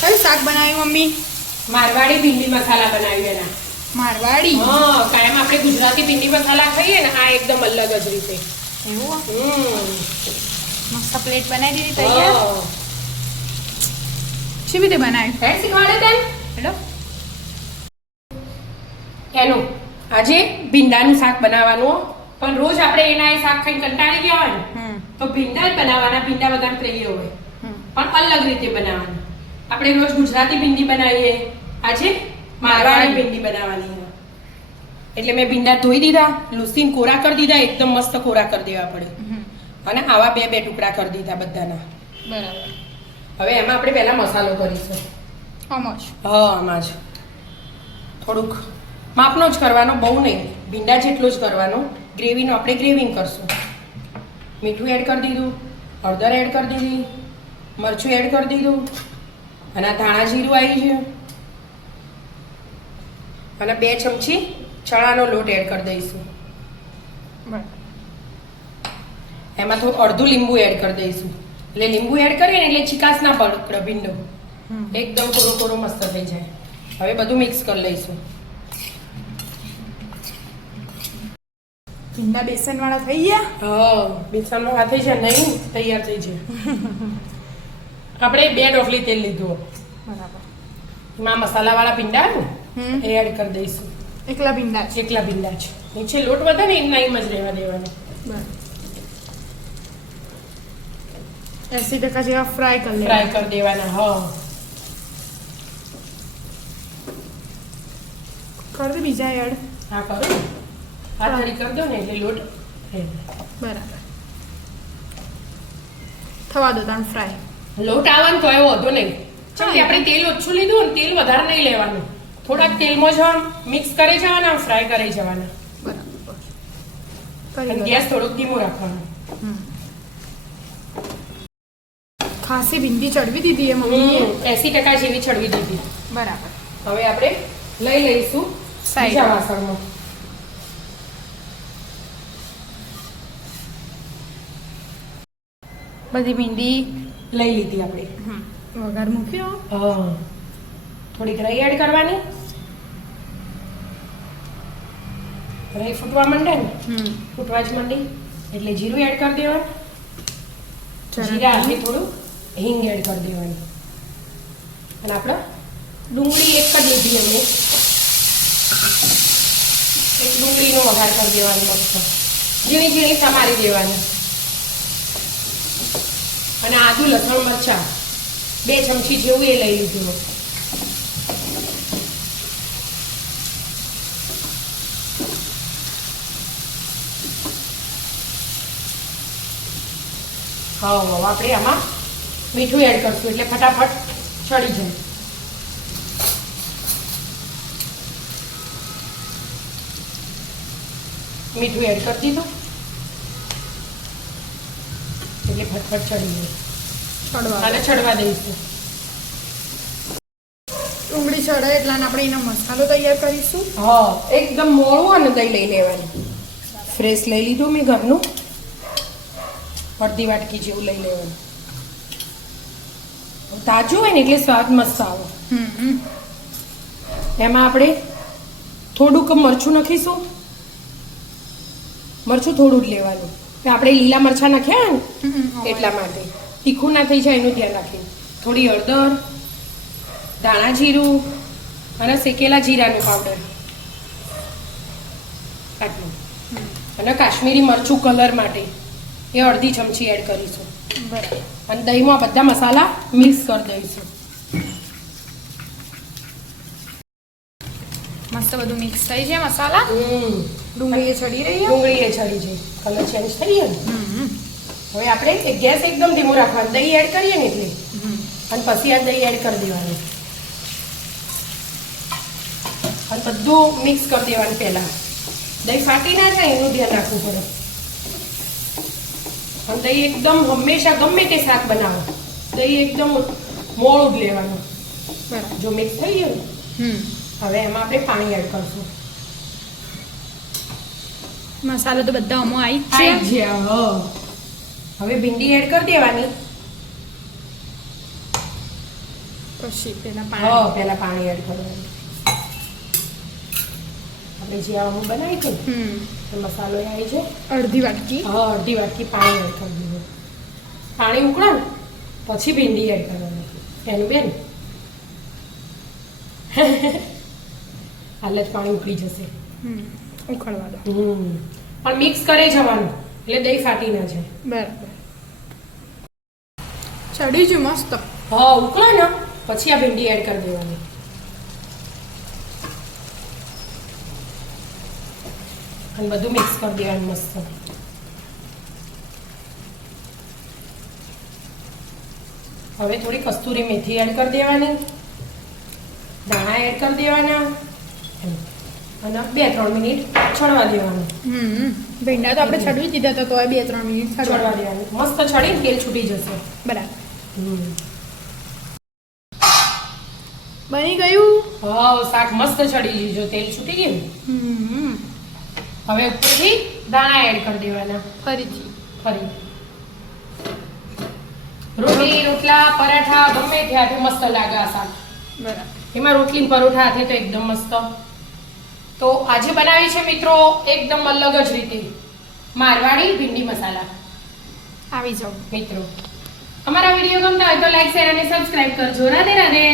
કયું શાક બનાવ્યું મમ્મી? મારવાડી ભીંડી મસાલા બનાવી એના. મારવાડી? હા, કાયમ આપણે ગુજરાતી ભીંડી મસાલા ખાઈએ ને, આ એકદમ અલગ જ રીતે. એવું? મસ્ત પ્લેટ બનાવી દીધી હા. તૈયાર. શી રીતે બનાવ્યું? હેડ શીખવાડે તેમ હેલો. એનું આજે ભીંડાનું શાક બનાવવાનું, પણ રોજ આપણે એના એ શાક ખાઈને કંટાળી ગયા હોય ને, તો ભીંડા જ બનાવવાના. ભીંડા બધાને પ્રિય હોય, પણ અલગ રીતે બનાવવાનું. આપણે રોજ ગુજરાતી ભીંડી બનાવીએ, આજે મારવાડી ભીંડી બનાવવાની. એટલે મેં ભીંડા ધોઈ દીધા, લૂસીને કોરા કરી દીધા, એકદમ મસ્ત કોરા કરી દેવા પડે. અને આવા બે બે ટુકડા કરી દીધા બધાના. બરાબર. હવે એમાં આપણે પહેલા મસાલો કરીશું. આમાં જ? હા, આમાં જ થોડુંક માપનો જ કરવાનો, બહુ નહીં. ભીંડા જેટલો જ કરવાનો. ગ્રેવીનો આપણે ગ્રેવિંગ કરશું. મીઠું એડ કરી દીધું, હળદર એડ કરી દીધી, મરચું એડ કરી દીધું, અને આ ધાણા જીરું આવી ગયું, અને 2 ચમચી ચણાનો લોટ એડ કરી દઈશું. એમાં થોડું અડધું લીંબુ એડ કરી દઈશું. એટલે લીંબુ એડ કરીએ ને એટલે ચીકાશ ના પકડે ભીંડો, એકદમ કોરો કોરો મસ્ત થઈ જાય. હવે બધું મિક્સ કરી લઈશું. ભીંડા બેસન વાળા થઈ ગયા? હા, બેસનમાં વાત થઈ જાય નહીં, તૈયાર થઈ જાય. આપણે 2 ડોકલી તેલ લીધું. બરાબર. એમાં મસાલાવાળા ભીંડા આવે ને એ એડ કરી દઈશું. એકલા ભીંડા છે? એકલા ભીંડા છે. નીચે લોટ વધે ને એના એમ જ રહેવા દેવાનો. બરાબર. 80% જેવા ફ્રાય કરી ફ્રાય કરી દેવાના. હા, કરી દે બીજા એડ. હા કરો ને. આ થાળી કરી દો ને એટલે લોટ રહે. બરાબર. થવા દો તાણ ફ્રાય. લોટ આવવાનું તો એવો હતો નહીં. ચમ કે આપણે તેલ ઓછું લીધું ને, તેલ વધારે નહીં લેવાનું. થોડાક તેલમાં જ આમ મિક્સ કરી જવાના, આમ ફ્રાય કરી જવાના. બરાબર. અને કરી ગેસ થોડુંક ધીમું રાખવાનું. ખાસી ભીંડી ચડવી દીધી એ મમ્મીએ? 80% જેવી ચડવી દીધી. બરાબર. હવે આપણે લઈ લઈશું સાઈડ. બીજા વાસણમાં. બધી ભીંડી લઈ લીધી આપણે. વઘાર મૂક્યો. હા, થોડીક રાઈ એડ કરવાની. રાઈ ફૂટવા માંડે ને, ફૂટવા જ માંડી એટલે જીરું એડ કરી દેવાનું. જીરા હાથે થોડું હિંગ એડ કરી દેવાનું. અને આપણે ડુંગળી એક જ લીધી અમે, એક ડુંગળીનો વઘાર કરી દેવાનો મસ્ત, ઝીણી ઝીણી સમારી દેવાની. અને આદુ લસણ મરચાં 2 ચમચી જેવું એ લઈ લીધું. હા, હવે આપણે આમાં મીઠું એડ કરશું એટલે ફટાફટ ચડી જાય. મીઠું એડ કરી દીધું એટલે ફટફટ ચડી જાય. અને ચડવા દઈશું. ડુંગળી ચડે એટલે આપણે એનો મસાલો તૈયાર કરીશું. હા, એકદમ મોળું અને દહીં લઈ લેવાનું. ફ્રેશ લઈ લીધું મેં ઘરનું, અડધી વાટકી જેવું લઈ લેવાનું. તાજું હોય ને એટલે સ્વાદ મસ્ત આવે. એમાં આપણે થોડુંક મરચું નાખીશું. મરચું થોડું જ લેવાનું, આપણે લીલા મરચાં નાખ્યા ને એટલા માટે. તીખું ના થઈ જાય એનું ધ્યાન રાખીને. થોડી હળદર, ધાણા જીરું અને શેકેલા જીરાનો પાવડર આટલું. અને કાશ્મીરી મરચું કલર માટે એ અડધી ચમચી એડ કરીશું. બરાબર. અને દહીંમાં બધા મસાલા મિક્સ કરી દઈશું. મસ્ત બધું મિક્સ થઈ જાય મસાલા. ડુંગળી ચડી રહી છે. ડુંગળી એ ચડી જાય, કલર ચેન્જ થઈ ગયો ને. હવે આપણે ગેસ એકદમ ધીમો રાખવાનો. દહીં એડ કરીએ ને એટલે, અને પછી આ દહીં એડ કરી દેવાનું. અને બધું મિક્સ કરી દેવાનું પહેલા. દહીં ફાટી ના જાય એનું ધ્યાન રાખવું પડે. અને દહીં એકદમ હંમેશા ગમે તે શાક બનાવો, દહીં એકદમ મોળું જ લેવાનું. બરાબર. જો મિક્સ થઈ ગયું ને, હવે એમાં આપણે પાણી એડ કરશું. મસાલો તો બધા આમાં આવી જ છે. હવે ભીંડી એડ કરી દેવાની. પછી પેલા હા પાણી પહેલા પાણી એડ કરવાનું. આપણે જે આવું બનાવી હતું એ મસાલો આવી છે. અડધી વાટકી હા અડધી વાટકી પાણી એડ કરી દીધું. પાણી ઉકળે ને પછી ભીંડી એડ કરવાની એનું બેન હાલ જ પાણી ઉકળી જશે. ઉખડવા દો. પણ મિક્સ કરી જવાનું એટલે દહીં ફાટી ના જાય. બરાબર ચડી જ મસ્ત. હા ઉકળે ને પછી આ ભીંડી એડ કરી દેવાની. અને બધું મિક્સ કરી દેવાનું મસ્ત. હવે થોડી કસ્તુરી મેથી એડ કરી દેવાની, દાણા એડ કરી દેવાના અને 2-3 મિનિટ છોડવા દેવાનું. ભીંડા તો આપણે છડવી દીધા તો 2-3 મિનિટ છોડવા દેવાનું. મસ્ત છડીને તેલ છૂટી જશે. બરાબર બની ગયું. હા શાક મસ્ત ચડી ગયું. જો તેલ છૂટી ગયું. હવે ઉપરથી દાણા એડ કરી દેવાના ફરીથી. રોટલી રોટલા પરાઠા ગમે ત્યાંથી મસ્ત લાગે આ શાક. બરાબર એમાં રોટલી ને પરોઠા હાથે તો એકદમ મસ્ત. તો આજે બનાવી છે મિત્રો એકદમ અલગ જ રીતે મારવાડી ભીંડી મસાલા. આવી જાઓ મિત્રો અમારા વિડીયો ગમતા હોય તો લાઈક શેર અને સબસ્ક્રાઇબ કરજો. રાધે રાધે.